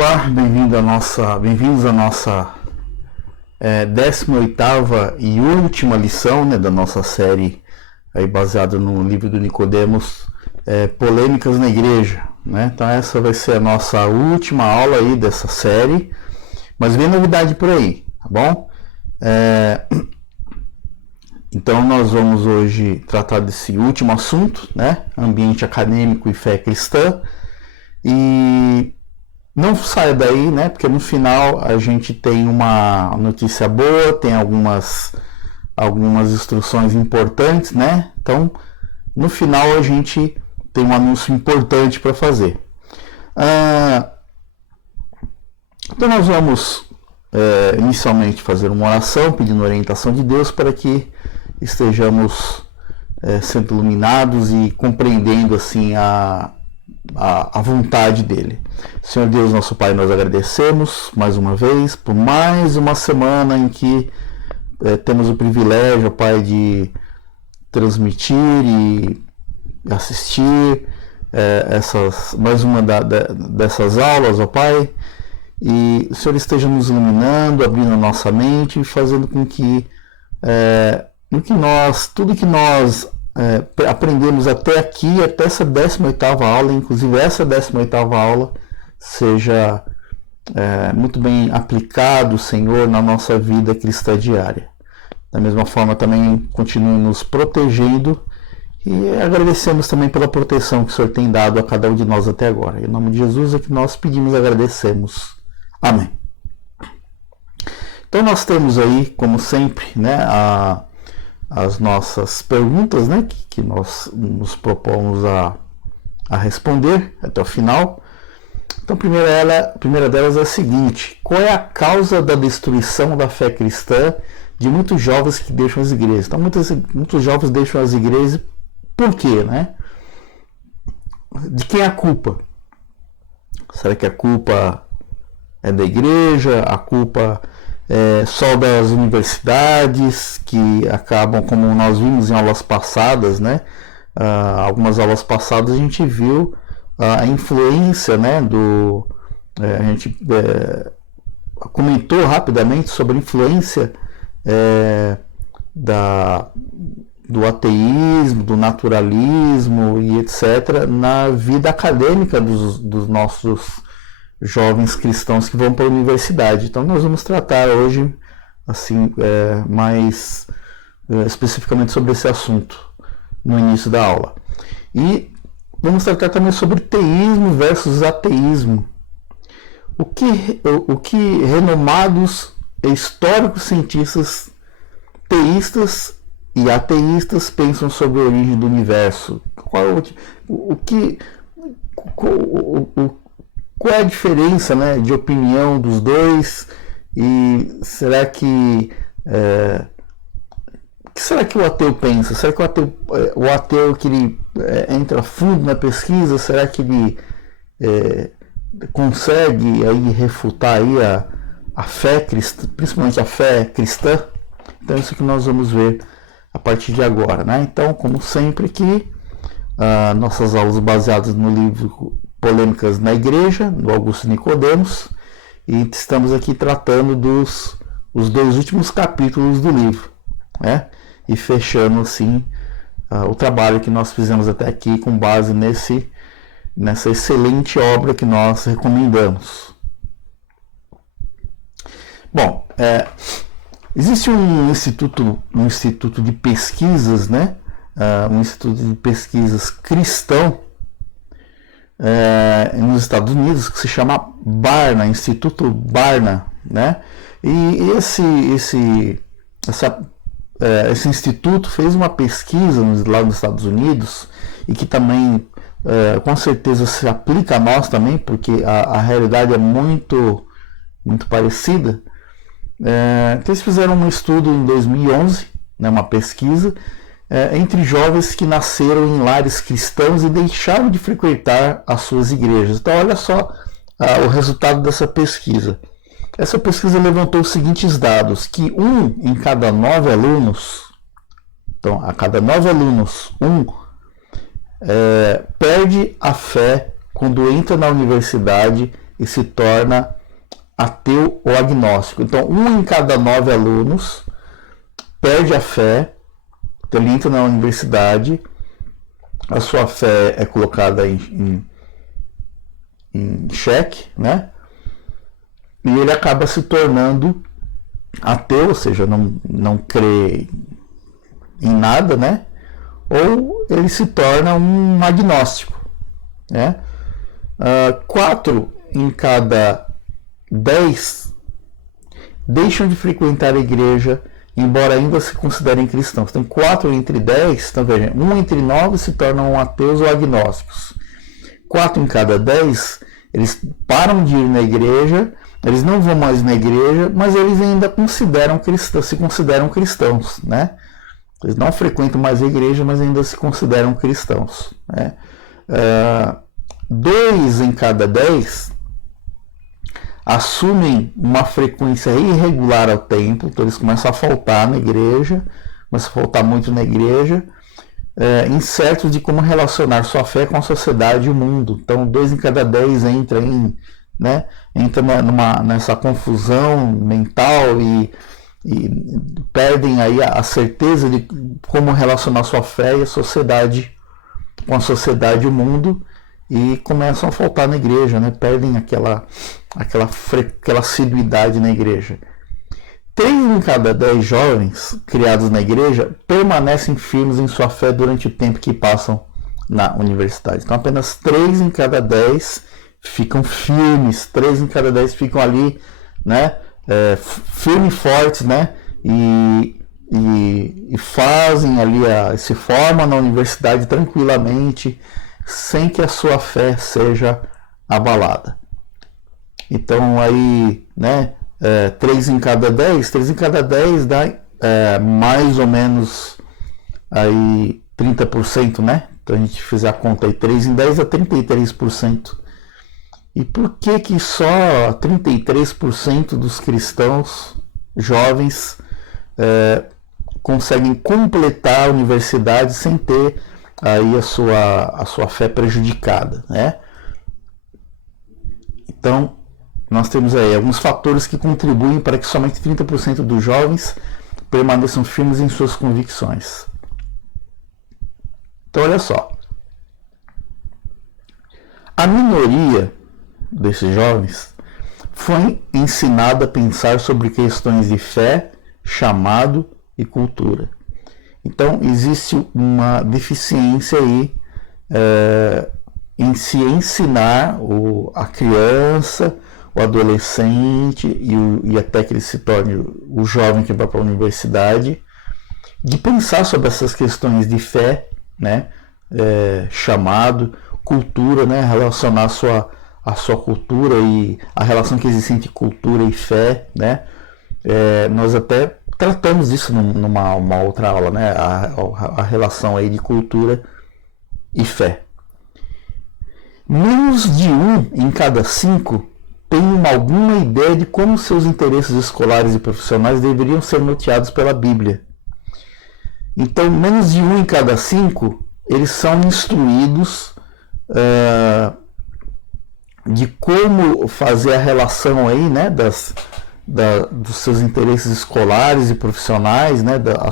Olá, bem-vindos à nossa 18ª e última lição, né, da nossa série aí baseada no livro do Nicodemos, Polêmicas na Igreja, né? Então essa vai ser a nossa última aula aí dessa série, mas vem novidade por aí, tá bom? Então nós vamos hoje tratar desse último assunto, né? Ambiente acadêmico e fé cristã. E não saia daí, né? Porque no final a gente tem uma notícia boa, tem algumas instruções importantes, né? Então, no final a gente tem um anúncio importante para fazer. Então nós vamos inicialmente fazer uma oração pedindo orientação de Deus para que estejamos sendo iluminados e compreendendo assim a vontade dele. Senhor Deus, nosso Pai, nós agradecemos mais uma vez por mais uma semana em que temos o privilégio, Pai, de transmitir e assistir mais uma dessas aulas, ó Pai, e o Senhor esteja nos iluminando, abrindo a nossa mente e fazendo com que tudo que nós aprendemos até aqui, até essa 18ª aula, inclusive essa 18ª aula, seja muito bem aplicado, Senhor, na nossa vida cristã diária. Da mesma forma, também continue nos protegendo e agradecemos também pela proteção que o Senhor tem dado a cada um de nós até agora. Em nome de Jesus é que nós pedimos e agradecemos. Amém. Então nós temos aí, como sempre, né, as nossas perguntas, né, que nós nos propomos a responder até o final. Então, a primeira delas é a seguinte: qual é a causa da destruição da fé cristã de muitos jovens que deixam as igrejas? Então, muitos jovens deixam as igrejas, por quê, né? De quem é a culpa? Será que a culpa é da igreja? A culpa só das universidades, que acabam, como nós vimos em aulas passadas, né? Algumas aulas passadas a gente viu a influência, né, a gente comentou rapidamente sobre a influência do ateísmo, do naturalismo e etc. na vida acadêmica dos nossos jovens cristãos que vão para a universidade. Então nós vamos tratar hoje assim mais especificamente sobre esse assunto no início da aula. E vamos tratar também sobre teísmo versus ateísmo. O que renomados e históricos cientistas teístas e ateístas pensam sobre a origem do universo? Qual é a diferença, né, de opinião dos dois? E será que o que será que o ateu pensa? Será que o ateu que ele entra fundo na pesquisa, será que ele consegue aí refutar aí a fé cristã, principalmente a fé cristã? Então isso que nós vamos ver a partir de agora, né? Então, como sempre aqui, nossas aulas baseadas no livro Polêmicas na Igreja, do Augusto Nicodemos, e estamos aqui tratando os dois últimos capítulos do livro, né? E fechando assim o trabalho que nós fizemos até aqui com base nessa excelente obra que nós recomendamos. Bom, existe um instituto de pesquisas, né? Um instituto de pesquisas cristão nos Estados Unidos, que se chama Barna, Instituto Barna, né? E esse instituto fez uma pesquisa lá nos Estados Unidos e que também com certeza se aplica a nós também, porque a realidade é muito, muito parecida. Então eles fizeram um estudo em 2011, né, uma pesquisa entre jovens que nasceram em lares cristãos e deixaram de frequentar as suas igrejas. Então olha só o resultado dessa pesquisa. Essa pesquisa levantou os seguintes dados: que 1 em cada 9 alunos, então a cada 9 alunos, perde a fé quando entra na universidade e se torna ateu ou agnóstico. Então, 1 em cada 9 alunos perde a fé, então ele entra na universidade, a sua fé é colocada em xeque, né? E ele acaba se tornando ateu, ou seja, não crê em nada, né? Ou ele se torna um agnóstico, né? 4 em cada 10 deixam de frequentar a igreja, embora ainda se considerem cristãos. Então, 4 entre 10, então veja, 1 entre 9 se tornam ateus ou agnósticos. 4 em cada 10, eles param de ir na igreja, eles não vão mais na igreja, mas eles ainda se consideram cristãos, né? Eles não frequentam mais a igreja, mas ainda se consideram cristãos, né? 2 em cada 10 assumem uma frequência irregular ao templo, então eles começam a faltar na igreja, começam a faltar muito na igreja, incertos de como relacionar sua fé com a sociedade e o mundo. Então, 2 em cada 10 entra nessa confusão mental e perdem aí a certeza de como relacionar sua fé e a sociedade com a sociedade e o mundo, e começam a faltar na igreja, né? Perdem aquela assiduidade na igreja. 3 em cada 10 jovens criados na igreja permanecem firmes em sua fé durante o tempo que passam na universidade. Então, apenas 3 em cada 10 ficam firmes, 3 em cada 10 ficam ali, né? Firmes e fortes, né? E fazem ali, se formam na universidade tranquilamente, sem que a sua fé seja abalada. Então aí, né, 3 em cada 10 dá mais ou menos aí 30%, né? Então a gente fizer a conta aí, 3 em 10 é 33%. E por que só 33% dos cristãos jovens conseguem completar a universidade sem ter aí a sua fé prejudicada, né? Então, nós temos aí alguns fatores que contribuem para que somente 30% dos jovens permaneçam firmes em suas convicções. Então, olha só. A minoria desses jovens foi ensinada a pensar sobre questões de fé, chamado e cultura. Então, existe uma deficiência aí em se ensinar a criança, o adolescente e até que ele se torne o jovem que vai para a universidade, de pensar sobre essas questões de fé, né? Chamado, cultura, né? Relacionar a sua cultura e a relação que existe entre cultura e fé, né? Nós até tratamos disso numa outra aula, né? A relação aí de cultura e fé. Menos de 1 em cada 5 tem alguma ideia de como seus interesses escolares e profissionais deveriam ser norteados pela Bíblia. Então, menos de 1 em cada 5, eles são instruídos de como fazer a relação aí, né, dos seus interesses escolares e profissionais, né, a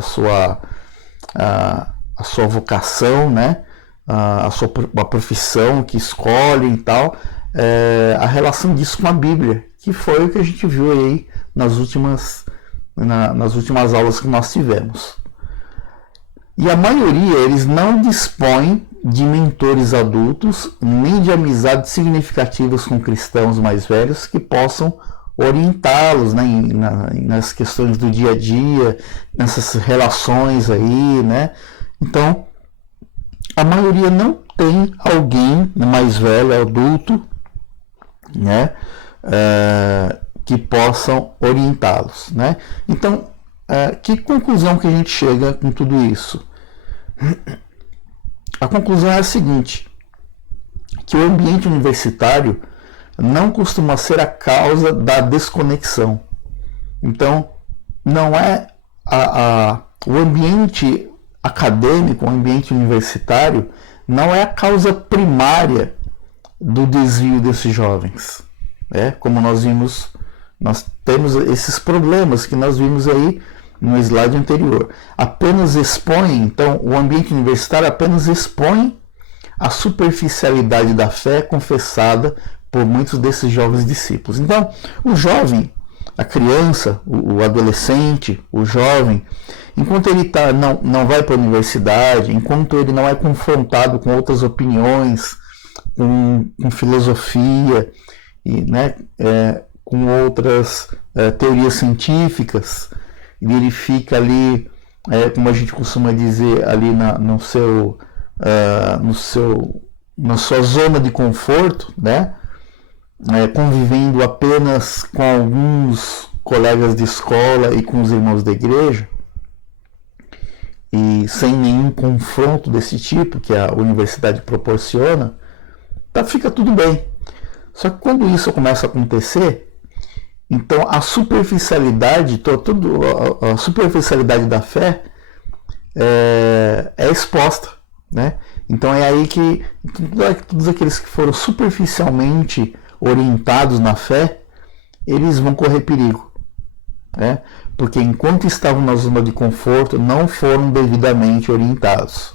sua vocação, né, a profissão que escolhem e tal, a relação disso com a Bíblia, que foi o que a gente viu aí nas últimas aulas que nós tivemos. E a maioria, eles não dispõem de mentores adultos, nem de amizades significativas com cristãos mais velhos que possam orientá-los, né, nas questões do dia a dia, nessas relações aí, né? Então, a maioria não tem alguém mais velho, adulto, né, que possam orientá-los, né? Então, que conclusão que a gente chega com tudo isso? A conclusão é a seguinte, que o ambiente universitário não costuma ser a causa da desconexão. Então, não é o ambiente acadêmico, o ambiente universitário, não é a causa primária do desvio desses jovens. Como nós vimos, nós temos esses problemas que nós vimos aí no slide anterior. Apenas expõe, então, o ambiente universitário apenas expõe a superficialidade da fé confessada por muitos desses jovens discípulos. Então, o jovem, a criança, o adolescente, o jovem, enquanto ele não vai para a universidade, enquanto ele não é confrontado com outras opiniões, com filosofia, e, com outras teorias científicas, e ele fica ali, como a gente costuma dizer, ali na sua zona de conforto, convivendo apenas com alguns colegas de escola e com os irmãos da igreja, e sem nenhum confronto desse tipo que a universidade proporciona, fica tudo bem. Só que quando isso começa a acontecer, então a superficialidade, a superficialidade da fé é exposta, Então é aí que todos aqueles que foram superficialmente orientados na fé, eles vão correr perigo, porque enquanto estavam na zona de conforto, não foram devidamente orientados.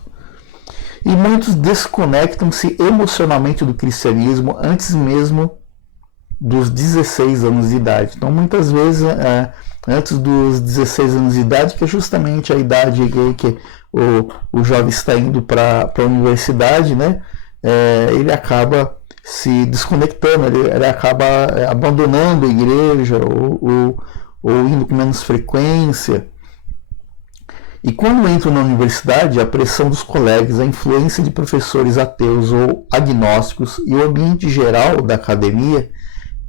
E muitos desconectam-se emocionalmente do cristianismo antes mesmo dos 16 anos de idade. Então, muitas vezes, antes dos 16 anos de idade, que é justamente a idade que o jovem está indo para a universidade, ele acaba se desconectando, ele acaba abandonando a igreja ou indo com menos frequência. E quando entram na universidade, a pressão dos colegas, a influência de professores ateus ou agnósticos e o ambiente geral da academia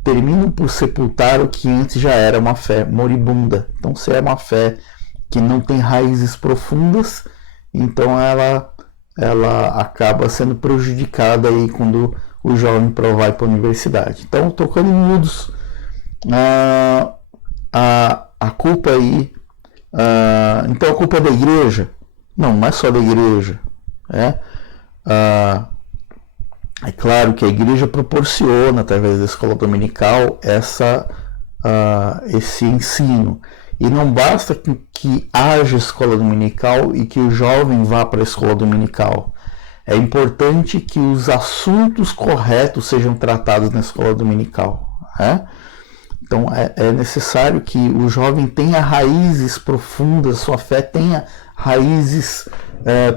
terminam por sepultar o que antes já era uma fé moribunda. Então, se é uma fé que não tem raízes profundas, então ela acaba sendo prejudicada aí quando o jovem vai para a universidade. Então, tocando em miúdos, a culpa aí, então a culpa é da igreja? Não é só da igreja. É claro que a igreja proporciona, através da escola dominical, esse ensino. E não basta que haja escola dominical e que o jovem vá para a escola dominical. É importante que os assuntos corretos sejam tratados na escola dominical. Então é necessário que o jovem tenha raízes profundas, sua fé tenha raízes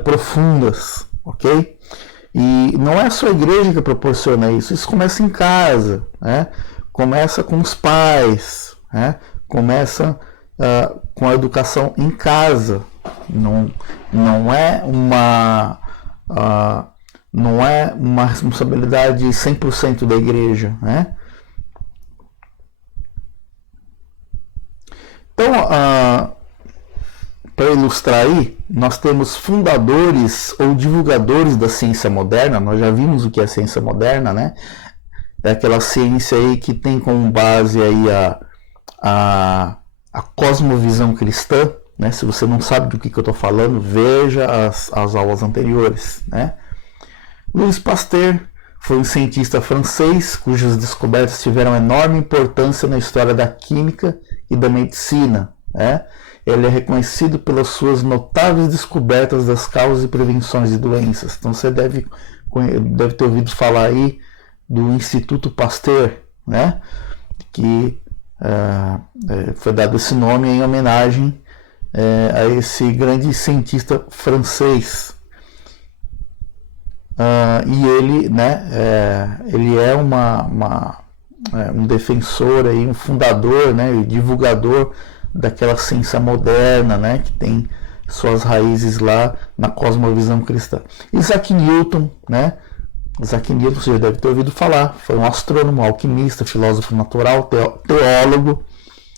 profundas, ok? E não é só a igreja que proporciona isso, isso começa em casa, começa com os pais, começa com a educação em casa, não é uma responsabilidade 100% da igreja, Então, para ilustrar aí, nós temos fundadores ou divulgadores da ciência moderna. Nós já vimos o que é a ciência moderna, É aquela ciência aí que tem como base aí a cosmovisão cristã, Se você não sabe do que eu estou falando, veja as aulas anteriores, Louis Pasteur foi um cientista francês cujas descobertas tiveram enorme importância na história da química e da medicina, Ele é reconhecido pelas suas notáveis descobertas das causas e prevenções de doenças. Então você deve ter ouvido falar aí do Instituto Pasteur, que foi dado esse nome em homenagem a esse grande cientista francês. E ele, ele é um defensor, aí, um fundador, e divulgador daquela ciência moderna, que tem suas raízes lá na cosmovisão cristã. Isaac Newton, Isaac Newton, você já deve ter ouvido falar, foi um astrônomo, alquimista, filósofo natural, teólogo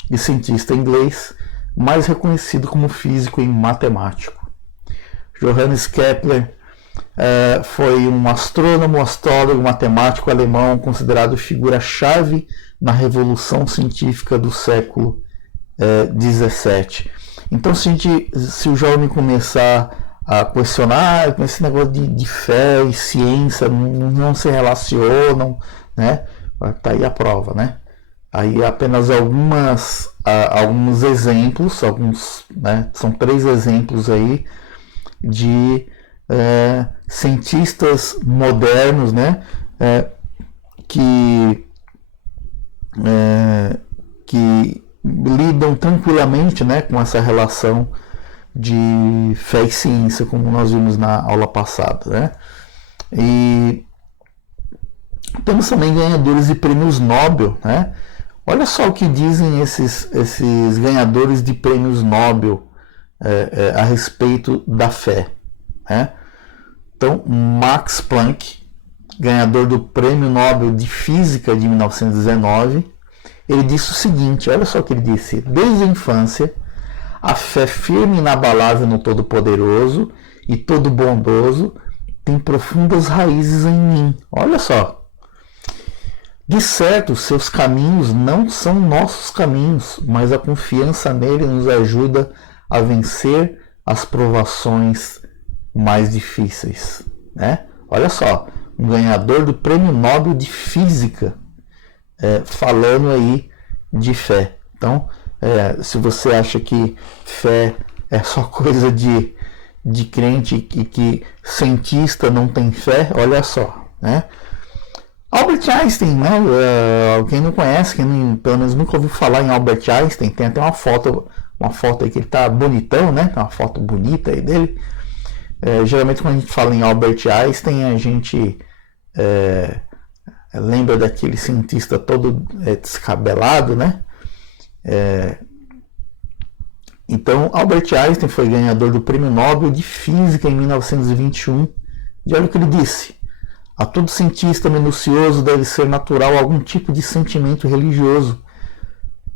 e cientista inglês, mais reconhecido como físico e matemático. Johannes Kepler foi um astrônomo, astrólogo, matemático alemão, considerado figura-chave na revolução científica do século 17. Então, se o jovem começar a questionar com esse negócio de fé e ciência, não se relacionam, né? Tá aí a prova, né? Aí apenas alguns exemplos, né? São 3 exemplos aí de cientistas modernos, né? Que lidam tranquilamente, né, com essa relação de fé e ciência, como nós vimos na aula passada, né? E temos também ganhadores de prêmios Nobel, né? Olha só o que dizem esses ganhadores de prêmios Nobel a respeito da fé, né? Então, Max Planck, ganhador do Prêmio Nobel de Física de 1919, ele disse o seguinte, olha só o que ele disse: desde a infância, a fé firme e inabalável no Todo-Poderoso e Todo-Bondoso tem profundas raízes em mim. Olha só. De certo, seus caminhos não são nossos caminhos, mas a confiança nele nos ajuda a vencer as provações mais difíceis, né? Olha só, um ganhador do Prêmio Nobel de Física falando aí de fé. Então, se você acha que fé é só coisa de crente e que cientista não tem fé, olha só, né? Albert Einstein, né? Quem não conhece, pelo menos nunca ouviu falar em Albert Einstein, tem até uma foto aí que ele tá bonitão, né? Uma foto bonita aí dele. Geralmente quando a gente fala em Albert Einstein, a gente lembra daquele cientista todo descabelado, né? Então, Albert Einstein foi ganhador do Prêmio Nobel de Física em 1921. E olha o que ele disse: a todo cientista minucioso deve ser natural algum tipo de sentimento religioso,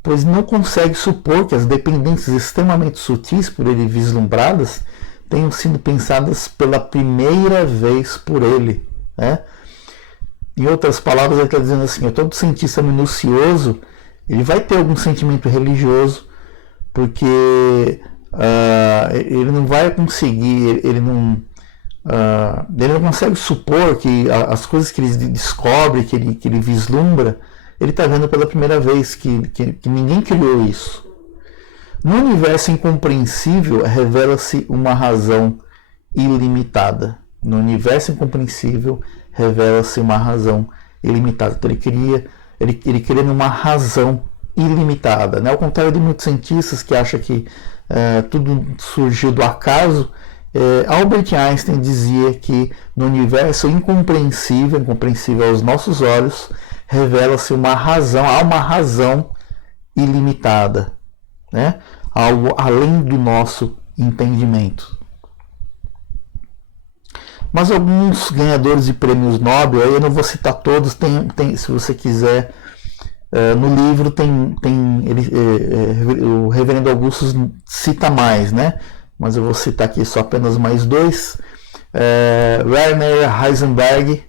pois não consegue supor que as dependências extremamente sutis por ele vislumbradas tenham sido pensadas pela primeira vez por ele, né? Em outras palavras, ele está dizendo assim: todo cientista minucioso ele vai ter algum sentimento religioso, porque ele não vai conseguir, ele não consegue supor que as coisas que ele descobre, que ele vislumbra, ele está vendo pela primeira vez, que ninguém criou isso. No universo incompreensível revela-se uma razão ilimitada. No universo incompreensível revela-se uma razão ilimitada. Então ele cria numa razão ilimitada, né? Ao contrário de muitos cientistas que acham que tudo surgiu do acaso, Albert Einstein dizia que no universo incompreensível aos nossos olhos, revela-se uma razão ilimitada, né? Algo além do nosso entendimento. Mas alguns ganhadores de prêmios Nobel, aí eu não vou citar todos, tem se você quiser, no livro o Reverendo Augustus cita mais, né? Mas eu vou citar aqui só apenas mais 2. Werner Heisenberg,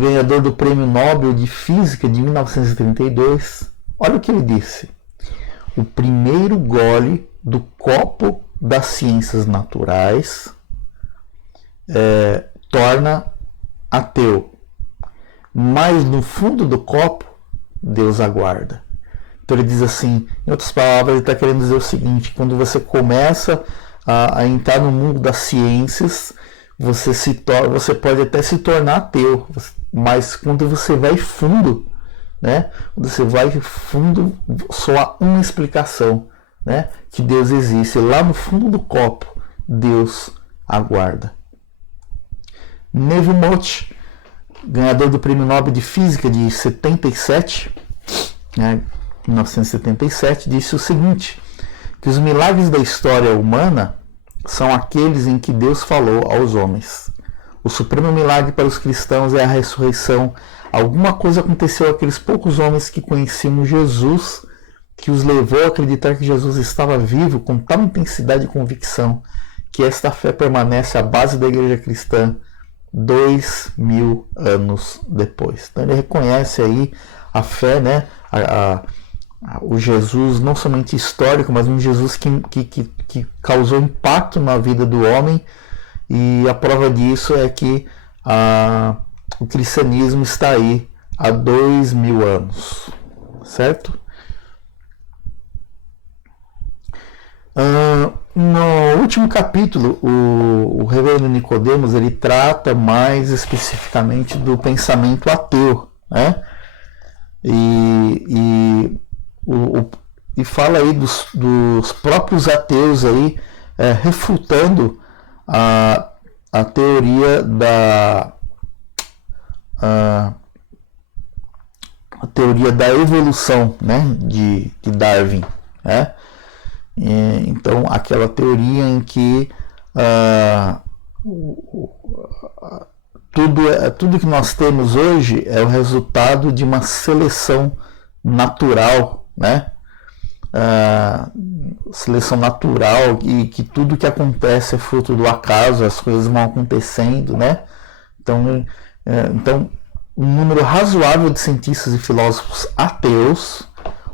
ganhador do Prêmio Nobel de Física de 1932. Olha o que ele disse: o primeiro gole do copo das ciências naturais torna ateu, mas no fundo do copo Deus aguarda. Então ele diz assim, em outras palavras, ele está querendo dizer o seguinte: quando você começa a entrar no mundo das ciências, você pode até se tornar ateu, mas quando você vai fundo, né? Quando você vai fundo, só há uma explicação, né? Que Deus existe. Lá no fundo do copo, Deus aguarda. Neville Mott, ganhador do Prêmio Nobel de Física de 77, né, 1977, disse o seguinte: que os milagres da história humana são aqueles em que Deus falou aos homens. O supremo milagre para os cristãos é a ressurreição. Alguma coisa aconteceu àqueles poucos homens que conheciam Jesus, que os levou a acreditar que Jesus estava vivo com tal intensidade e convicção, que esta fé permanece à base da igreja cristã 2000 anos depois. Então ele reconhece aí a fé, né? o Jesus não somente histórico, mas um Jesus que causou impacto na vida do homem, e a prova disso é que o cristianismo está aí há 2000 anos, certo? No último capítulo, o reverendo Nicodemos ele trata mais especificamente do pensamento ateu, né? E fala aí dos próprios ateus aí, refutando a teoria a teoria da evolução, né, de Darwin, né? Então, aquela teoria em que tudo que nós temos hoje é o resultado de uma seleção natural, né? Seleção natural, e que tudo que acontece é fruto do acaso, as coisas vão acontecendo, né? Então um número razoável de cientistas e filósofos ateus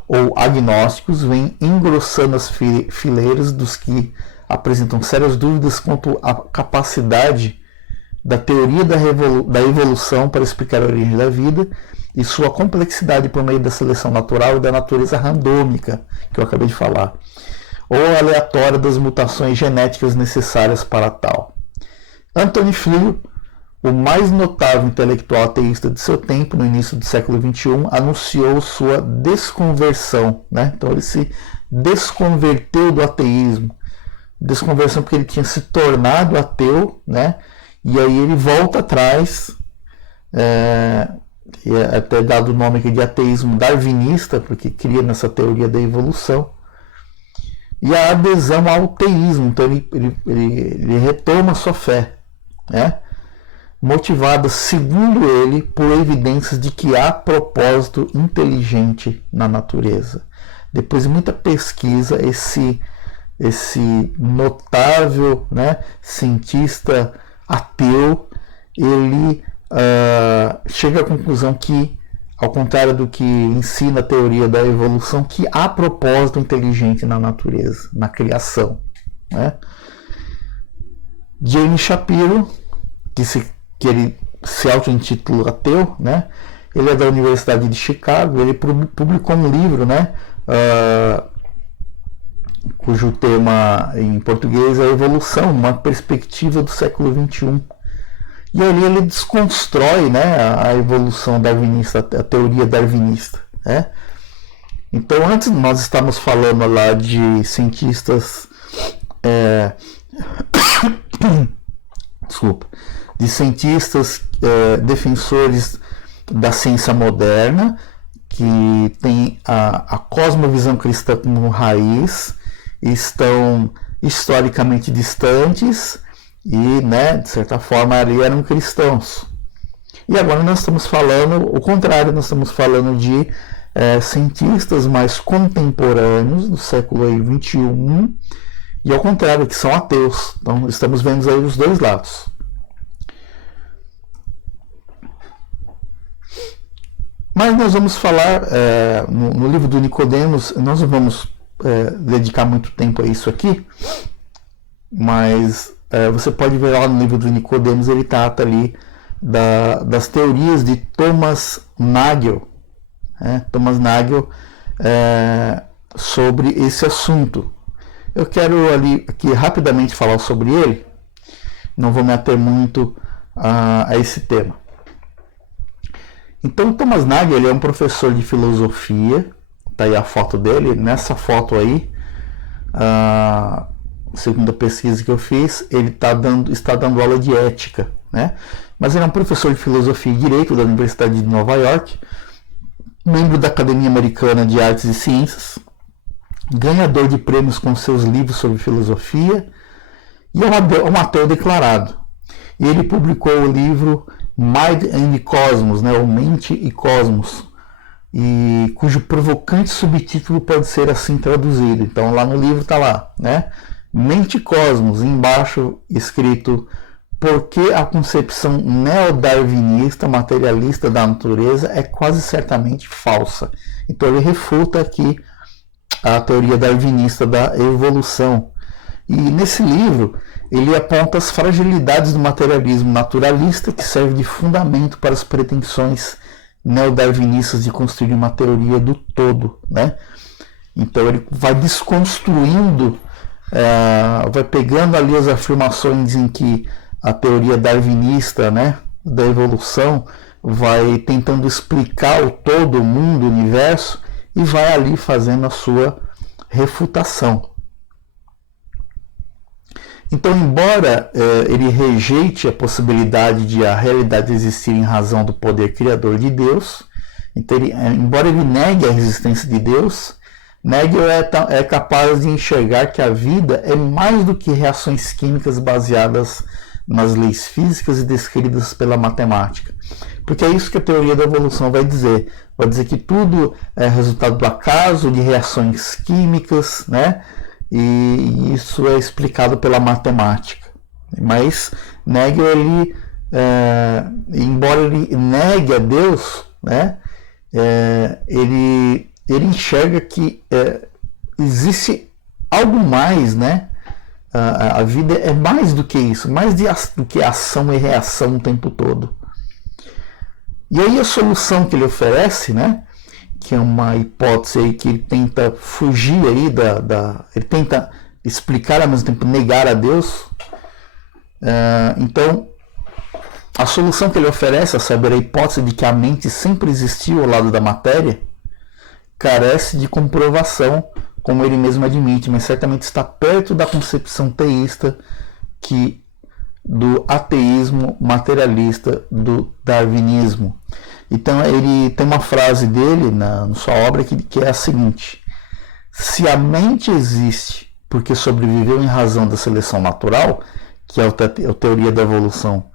ou agnósticos vem engrossando as fileiras dos que apresentam sérias dúvidas quanto à capacidade da teoria da evolução para explicar a origem da vida e sua complexidade por meio da seleção natural e da natureza randômica, que eu acabei de falar, ou aleatória das mutações genéticas necessárias para tal. Antônio Filho, o mais notável intelectual ateísta de seu tempo, no início do século XXI, anunciou sua desconversão, né? Então ele se desconverteu do ateísmo. Desconversão porque ele tinha se tornado ateu, né? E aí ele volta atrás, e é até dado o nome aqui de ateísmo darwinista, porque cria nessa teoria da evolução. E a adesão ao teísmo, então ele retoma sua fé, né? Motivada, segundo ele, por evidências de que há propósito inteligente na natureza. Depois de muita pesquisa, esse notável, né, cientista ateu, ele chega à conclusão que, ao contrário do que ensina a teoria da evolução, que há propósito inteligente na natureza, na criação, né? James Shapiro, que ele se auto-intitula ateu, né? Ele é da Universidade de Chicago, ele publicou um livro, né, cujo tema em português é Evolução, uma perspectiva do século XXI. E ali ele desconstrói, né, a evolução darwinista, a teoria darwinista, né? Então, antes nós estávamos falando lá de cientistas de cientistas defensores da ciência moderna, que tem a cosmovisão cristã como raiz, estão historicamente distantes e, né, de certa forma, ali eram cristãos. E agora nós estamos falando o contrário, nós estamos falando de cientistas mais contemporâneos do século XXI, e ao contrário, que são ateus. Então estamos vendo aí os dois lados. Mas nós vamos falar no livro do Nicodemos, nós não vamos dedicar muito tempo a isso aqui, mas você pode ver lá no livro do Nicodemos, ele trata ali das teorias de Thomas Nagel, Thomas Nagel, sobre esse assunto. Eu quero aqui rapidamente falar sobre ele, não vou me ater muito a esse tema. Então, Thomas Nagel, ele é um professor de filosofia, tá aí a foto dele, nessa foto aí, segundo a pesquisa que eu fiz, ele está dando aula de ética, né? Mas ele é um professor de filosofia e direito da Universidade de Nova York, membro da Academia Americana de Artes e Ciências, ganhador de prêmios com seus livros sobre filosofia, e é um ateu declarado. E ele publicou o livro Mind and Cosmos, né, ou Mente e Cosmos, e cujo provocante subtítulo pode ser assim traduzido. Então lá no livro está lá, né, Mente e Cosmos, embaixo escrito: por que a concepção neodarwinista materialista da natureza é quase certamente falsa. Então ele refuta aqui a teoria darwinista da evolução. E nesse livro ele aponta as fragilidades do materialismo naturalista, que serve de fundamento para as pretensões neodarwinistas de construir uma teoria do todo, né? Então ele vai desconstruindo, vai pegando ali as afirmações em que a teoria darwinista, né, da evolução, vai tentando explicar o todo, o mundo, o universo, e vai ali fazendo a sua refutação. Então, embora ele rejeite a possibilidade de a realidade existir em razão do poder criador de Deus, então embora ele negue a existência de Deus, Nagel é capaz de enxergar que a vida é mais do que reações químicas baseadas nas leis físicas e descritas pela matemática. Porque é isso que a teoria da evolução vai dizer. Vai dizer que tudo é resultado do acaso, de reações químicas, né? E isso é explicado pela matemática. Mas Nagel, ele, embora ele negue a Deus, né? Ele enxerga que existe algo mais, né? A vida é mais do que isso, mais do que ação e reação o tempo todo. E aí a solução que ele oferece, né? Que é uma hipótese aí que ele tenta fugir aí ele tenta explicar ao mesmo tempo negar a Deus. Então a solução que ele oferece, a saber, a hipótese de que a mente sempre existiu ao lado da matéria, carece de comprovação, como ele mesmo admite, mas certamente está perto da concepção teísta do ateísmo materialista, do darwinismo. Então ele tem uma frase dele na sua obra que é a seguinte: se a mente existe porque sobreviveu em razão da seleção natural, que a teoria da evolução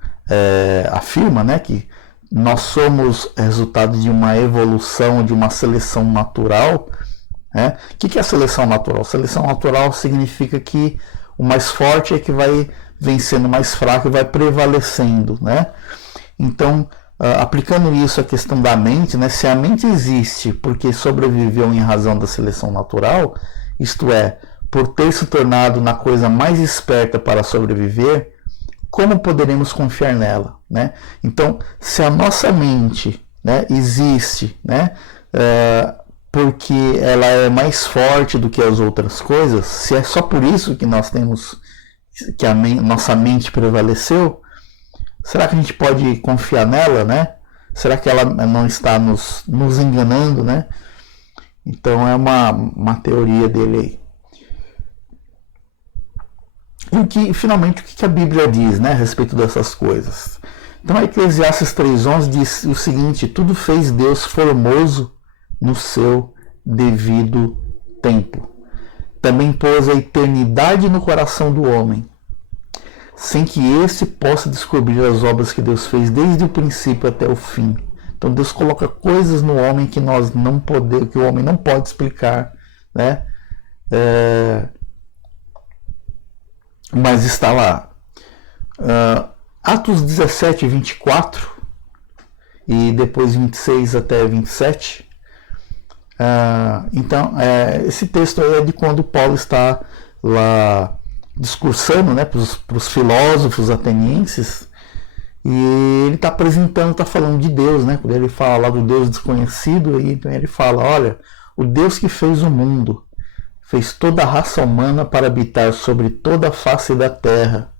afirma, né, que nós somos resultado de uma evolução, de uma seleção natural. Né? O que é a seleção natural? Seleção natural significa que o mais forte é que vai vencendo o mais fraco e vai prevalecendo. Né? Então, aplicando isso à questão da mente, né, se a mente existe porque sobreviveu em razão da seleção natural, isto é, por ter se tornado na coisa mais esperta para sobreviver, como poderemos confiar nela? Né? Então, se a nossa mente, né, existe, né, porque ela é mais forte do que as outras coisas, se é só por isso que nós temos, que nossa mente prevaleceu, será que a gente pode confiar nela? Né? Será que ela não está nos enganando? Né? Então é uma teoria dele aí. E finalmente, o que a Bíblia diz, né, a respeito dessas coisas? Então, a Eclesiastes 3:11 diz o seguinte: tudo fez Deus formoso no seu devido tempo. Também pôs a eternidade no coração do homem, sem que esse possa descobrir as obras que Deus fez desde o princípio até o fim. Então, Deus coloca coisas no homem que que o homem não pode explicar, né? Mas está lá. Atos 17, 24 e depois 26 até 27. Então, esse texto é de quando Paulo está lá discursando, né, para os filósofos atenienses, e ele está apresentando, está falando de Deus, né, quando ele fala lá do Deus desconhecido, e então ele fala: olha, o Deus que fez o mundo, fez toda a raça humana para habitar sobre toda a face da terra,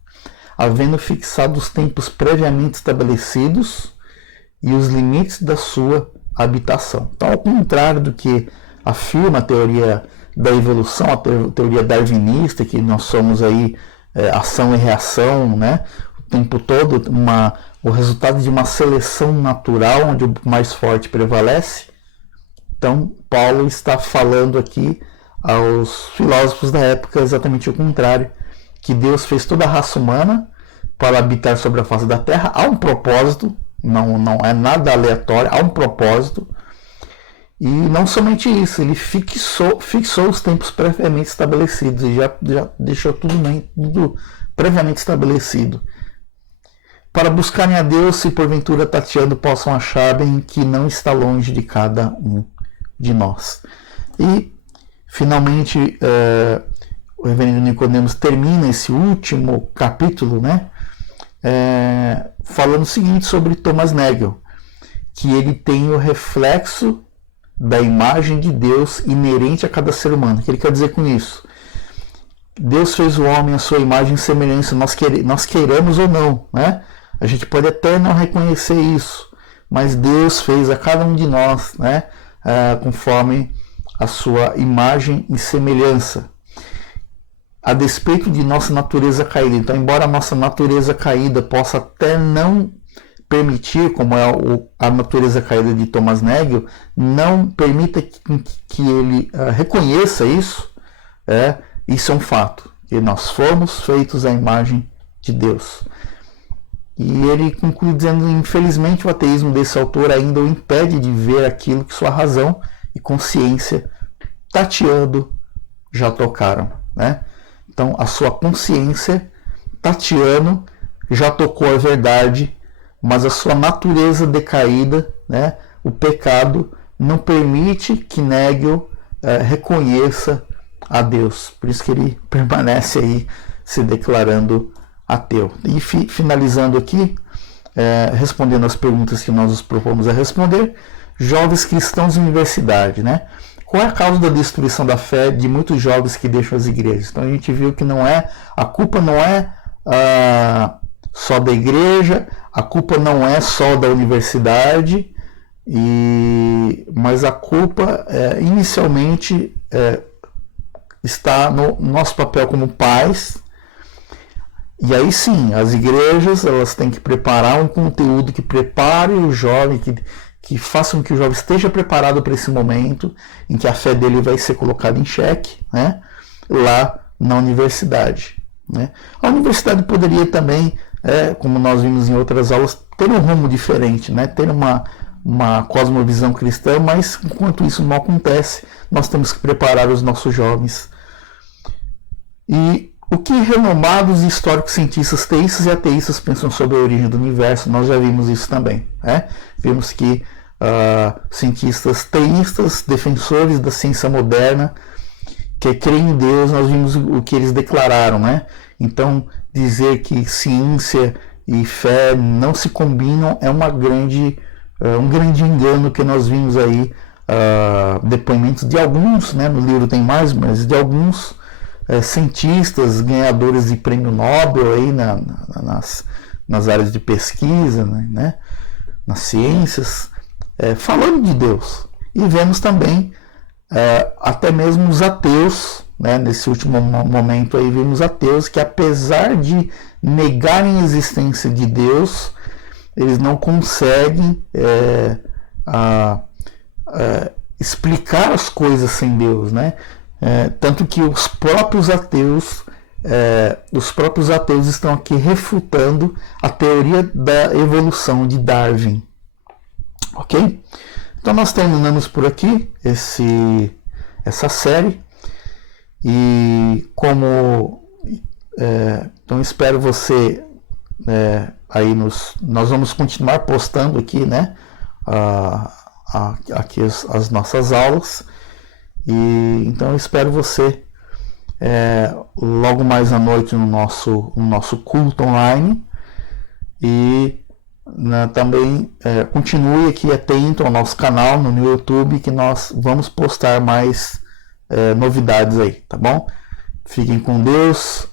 havendo fixado os tempos previamente estabelecidos e os limites da sua habitação. Então, ao contrário do que afirma a teoria da evolução, a teoria darwinista, que nós somos aí ação e reação, né, o tempo todo, o resultado de uma seleção natural, onde o mais forte prevalece. Então, Paulo está falando aqui aos filósofos da época exatamente o contrário, que Deus fez toda a raça humana para habitar sobre a face da terra. Há um propósito, não é nada aleatório, há um propósito. E não somente isso, ele fixou os tempos previamente estabelecidos e já deixou tudo previamente estabelecido. Para buscarem a Deus, se porventura tateando possam achar bem que não está longe de cada um de nós. E, finalmente, o reverendo Nicodemos termina esse último capítulo, né, falando o seguinte sobre Thomas Nagel, que ele tem o reflexo da imagem de Deus inerente a cada ser humano. O que ele quer dizer com isso? Deus fez o homem à sua imagem e semelhança, nós queiramos ou não, né? A gente pode até não reconhecer isso, mas Deus fez a cada um de nós, né, conforme a sua imagem e semelhança, a despeito de nossa natureza caída. Então, embora a nossa natureza caída possa até não permitir, como é a natureza caída de Thomas Nagel, não permita que ele reconheça isso, isso é um fato, que nós fomos feitos à imagem de Deus. E ele conclui dizendo: infelizmente o ateísmo desse autor ainda o impede de ver aquilo que sua razão e consciência, tateando, já tocaram, né? Então, a sua consciência, tateando, já tocou a verdade, mas a sua natureza decaída, né, o pecado, não permite que Nagel reconheça a Deus. Por isso que ele permanece aí se declarando ateu. E finalizando aqui, respondendo as perguntas que nós nos propomos a responder, jovens cristãos de universidade, né? Qual é a causa da destruição da fé de muitos jovens que deixam as igrejas? Então a gente viu que a culpa não é só da igreja, a culpa não é só da universidade, mas a culpa inicialmente está no nosso papel como pais. E aí sim, as igrejas elas têm que preparar um conteúdo que prepare o jovem, que faça com que o jovem esteja preparado para esse momento em que a fé dele vai ser colocada em xeque, né, lá na universidade, né. A universidade poderia também, como nós vimos em outras aulas, ter um rumo diferente, né, ter uma cosmovisão cristã, mas enquanto isso não acontece, nós temos que preparar os nossos jovens. E o que renomados e históricos cientistas teístas e ateístas pensam sobre a origem do universo? Nós já vimos isso também, né? Vimos que cientistas teístas, defensores da ciência moderna, que creem em Deus, nós vimos o que eles declararam, né? Então, dizer que ciência e fé não se combinam é um grande engano que nós vimos aí, depoimentos de alguns, né? No livro tem mais, mas de alguns cientistas ganhadores de prêmio Nobel aí nas áreas de pesquisa, né, nas ciências, falando de Deus. E vemos também até mesmo os ateus, né, nesse último momento aí vimos ateus que, apesar de negarem a existência de Deus, eles não conseguem explicar as coisas sem Deus, né? Tanto que os próprios ateus estão aqui refutando a teoria da evolução de Darwin. Ok? Então nós terminamos por aqui essa série. E então espero você aí nós vamos continuar postando aqui, né, aqui as nossas aulas. E então eu espero você logo mais à noite no nosso culto online. E também continue aqui atento ao nosso canal no YouTube, que nós vamos postar mais novidades aí, tá bom? Fiquem com Deus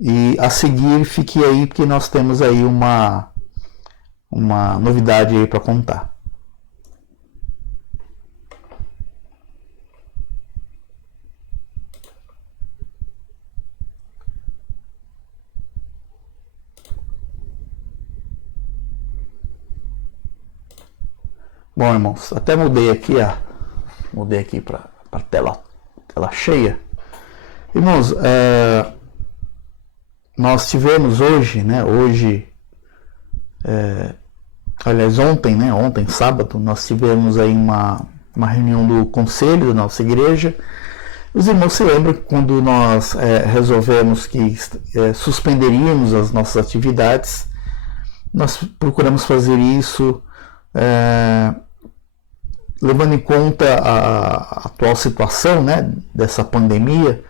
e a seguir fique aí, porque nós temos aí uma novidade aí para contar. Bom, irmãos, até mudei aqui para tela cheia. Irmãos, nós tivemos hoje, né? Aliás, ontem, sábado, nós tivemos aí uma reunião do conselho da nossa igreja. Os irmãos se lembram que quando nós resolvemos que suspenderíamos as nossas atividades, nós procuramos fazer isso levando em conta a atual situação, né, dessa pandemia.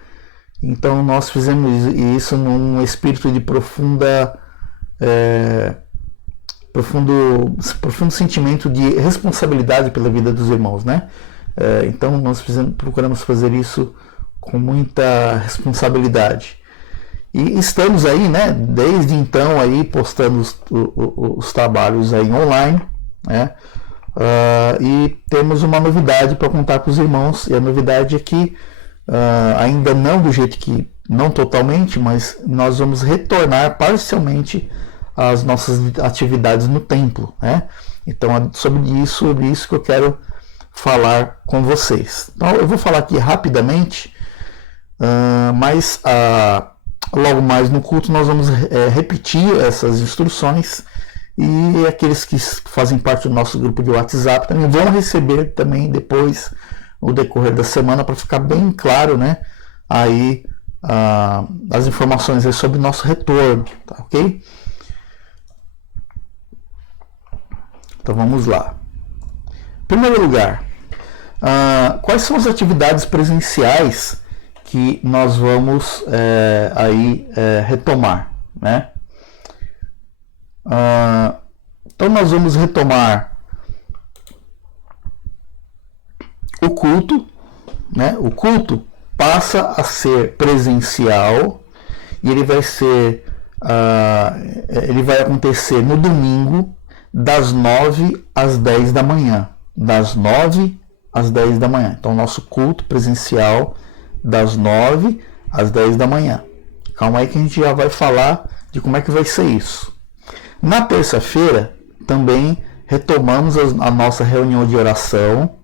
Então nós fizemos isso num espírito de profundo sentimento de responsabilidade pela vida dos irmãos, né? Então nós procuramos fazer isso com muita responsabilidade. E estamos aí, né, desde então aí postando os trabalhos aí online, né? E temos uma novidade para contar com os irmãos, e a novidade é que ainda não do jeito que, não totalmente, mas nós vamos retornar parcialmente às nossas atividades no templo, né? Então sobre isso que eu quero falar com vocês. Então eu vou falar aqui rapidamente, mas logo mais no culto nós vamos repetir essas instruções, e aqueles que fazem parte do nosso grupo de WhatsApp também vão receber também depois, no decorrer da semana, para ficar bem claro, né, aí as informações aí sobre o nosso retorno, tá, ok? Então vamos lá. Em primeiro lugar, quais são as atividades presenciais que nós vamos retomar, né? Então nós vamos retomar o culto, né? O culto passa a ser presencial e ele vai acontecer no domingo das 9 às 10 da manhã, das 9 às 10 da manhã. Então nosso culto presencial das 9 às 10 da manhã. Calma aí que a gente já vai falar de como é que vai ser isso. Na terça-feira, também retomamos a nossa reunião de oração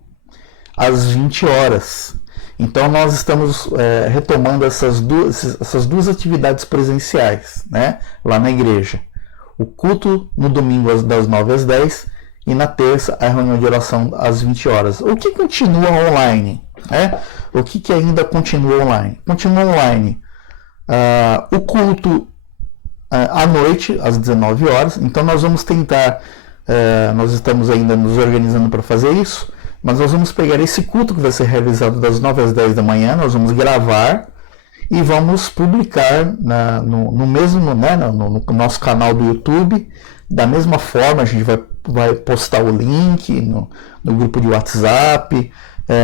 às 20 horas. Então, nós estamos retomando essas duas atividades presenciais, né, lá na igreja. O culto no domingo das 9 às 10 e na terça a reunião de oração às 20 horas. O que continua online? O que ainda continua online? Continua online o culto à noite, às 19 horas. Então nós vamos tentar, nós estamos ainda nos organizando para fazer isso, mas nós vamos pegar esse culto que vai ser realizado das 9 às 10 da manhã, nós vamos gravar e vamos publicar no mesmo, né, no nosso canal do YouTube. Da mesma forma, a gente vai postar o link no grupo de WhatsApp.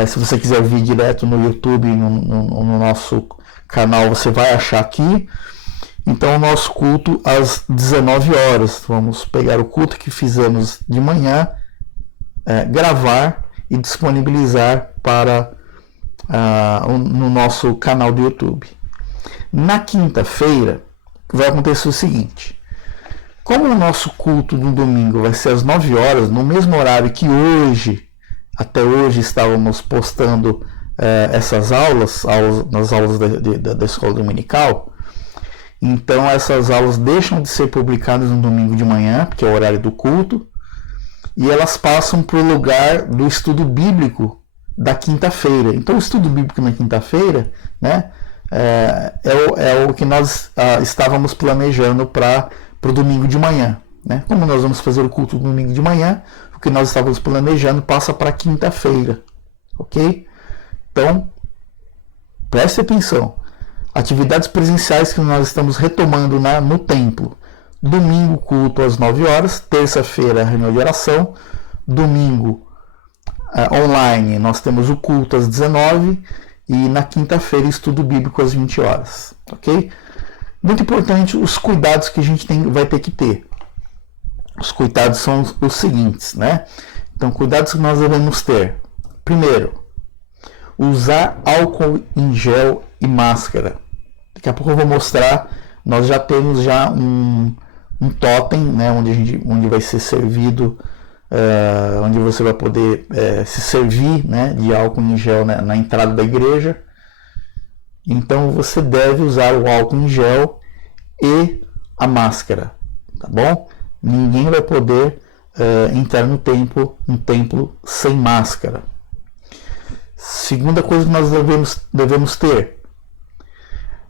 Se você quiser vir direto no YouTube, no nosso canal, você vai achar aqui. Então, o nosso culto às 19 horas. Vamos pegar o culto que fizemos de manhã, gravar e disponibilizar no nosso canal do YouTube. Na quinta-feira, vai acontecer o seguinte. Como o nosso culto no domingo vai ser às 9 horas, no mesmo horário que até hoje estávamos postando essas aulas nas aulas da escola dominical. Então essas aulas deixam de ser publicadas no domingo de manhã, porque é o horário do culto, e elas passam para o lugar do estudo bíblico da quinta-feira. Então o estudo bíblico na quinta-feira, né, é o que nós estávamos planejando para o domingo de manhã, né? Como nós vamos fazer o culto no domingo de manhã, o que nós estávamos planejando passa para quinta-feira, ok? Então, preste atenção. Atividades presenciais que nós estamos retomando no templo. Domingo, culto às 9 horas. Terça-feira, reunião de oração. Domingo, online, nós temos o culto às 19. E na quinta-feira, estudo bíblico às 20 horas. Ok? Muito importante os cuidados que a gente vai ter que ter. Os cuidados são os seguintes, né? Então, cuidados que nós devemos ter. Primeiro, usar álcool em gel e máscara. Daqui a pouco eu vou mostrar. Nós já temos um totem, né, onde vai ser servido, onde você vai poder se servir, né, de álcool em gel, né, na entrada da igreja. Então você deve usar o álcool em gel e a máscara, tá bom? Ninguém vai poder entrar no templo sem máscara. Segunda coisa que nós devemos ter: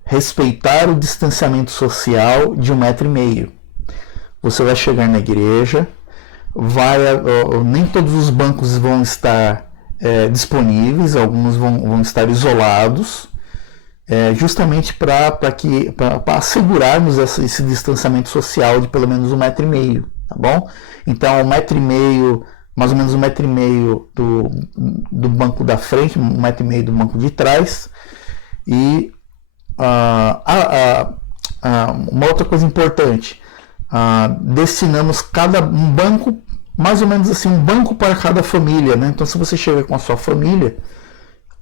respeitar o distanciamento social de 1,5 metro. Você vai chegar na igreja, nem todos os bancos vão estar disponíveis, alguns vão estar isolados, justamente para assegurarmos esse distanciamento social de pelo menos 1,5 m, tá bom? Então, 1,5 m, mais ou menos 1,5 m do banco da frente, 1,5 m do banco de trás. E uma outra coisa importante, destinamos um banco, mais ou menos assim, um banco para cada família, né? Então, se você chega com a sua família,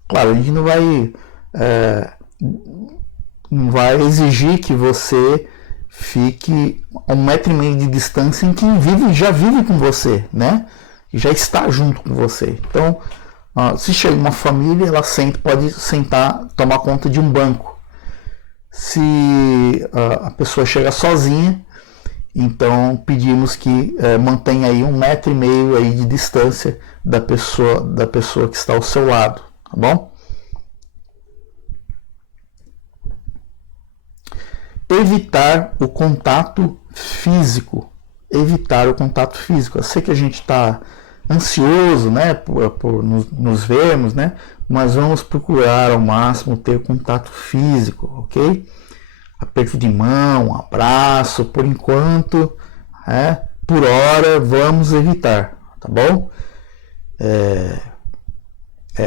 claro, a gente não vai exigir que você fique a 1,5 m de distância em quem já vive com você, né? Já está junto com você. Então, se chega uma família, ela pode sentar, tomar conta de um banco. Se a pessoa chega sozinha, então pedimos que mantenha aí 1,5 m aí de distância da pessoa que está ao seu lado, tá bom? Evitar o contato físico. Eu sei que a gente está ansioso, né, por nos vermos, né, mas vamos procurar ao máximo ter contato físico, ok? Aperto de mão, abraço, por enquanto, por hora, vamos evitar, tá bom?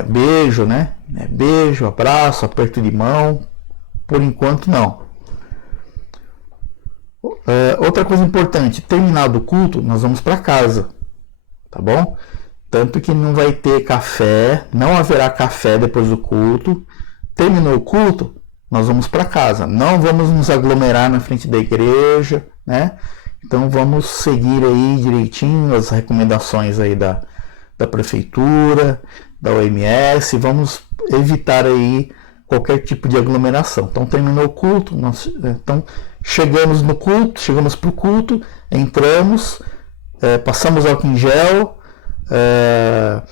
Beijo, né? Beijo, abraço, aperto de mão, por enquanto não. Outra coisa importante, terminado o culto, nós vamos para casa, tá bom? Tanto que não vai ter café, não haverá café depois do culto. Terminou o culto, nós vamos para casa, não vamos nos aglomerar na frente da igreja, né? Então vamos seguir aí direitinho as recomendações aí da prefeitura, da OMS, vamos evitar aí qualquer tipo de aglomeração. Então terminou o culto, então chegamos para o culto, entramos, passamos álcool em gel,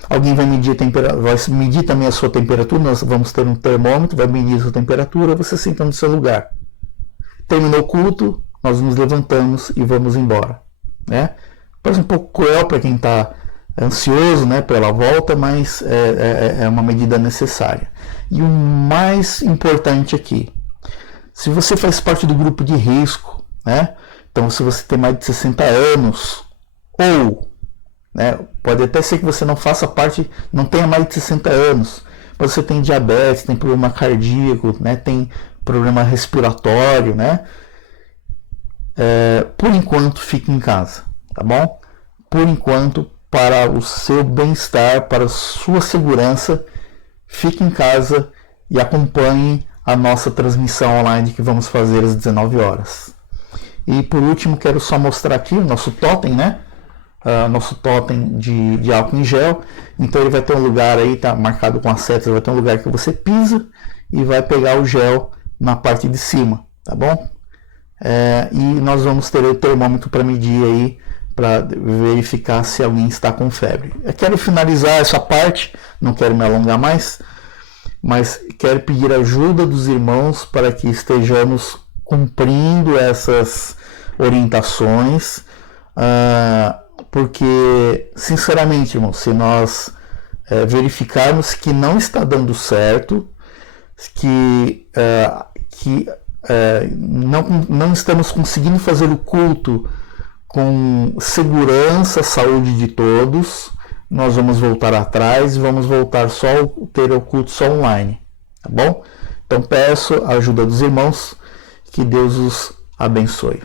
alguém vai medir também a sua temperatura, nós vamos ter um termômetro, vai medir a sua temperatura, você senta no seu lugar. Terminou o culto, nós nos levantamos e vamos embora, né? Parece um pouco cruel para quem está ansioso, né, pela volta, mas é uma medida necessária. E o mais importante aqui, se você faz parte do grupo de risco, né, então se você tem mais de 60 anos, ou, né, pode até ser que você não faça parte, não tenha mais de 60 anos, mas você tem diabetes, tem problema cardíaco, né, tem problema respiratório, né, por enquanto fique em casa, tá bom? Por enquanto, para o seu bem-estar, para a sua segurança, fique em casa e acompanhe a nossa transmissão online que vamos fazer às 19 horas. E por último, quero só mostrar aqui o nosso totem, né? Nosso totem de álcool em gel. Então ele vai ter um lugar aí, tá marcado com as setas, vai ter um lugar que você pisa e vai pegar o gel na parte de cima, tá bom? E nós vamos ter o termômetro para medir aí, para verificar se alguém está com febre. Eu quero finalizar essa parte, não quero me alongar mais, mas quero pedir ajuda dos irmãos para que estejamos cumprindo essas orientações, porque, sinceramente, irmão, se nós verificarmos que não está dando certo, que não estamos conseguindo fazer o culto com segurança, saúde de todos, nós vamos voltar atrás e vamos voltar ter o culto só online, tá bom? Então peço a ajuda dos irmãos, que Deus os abençoe.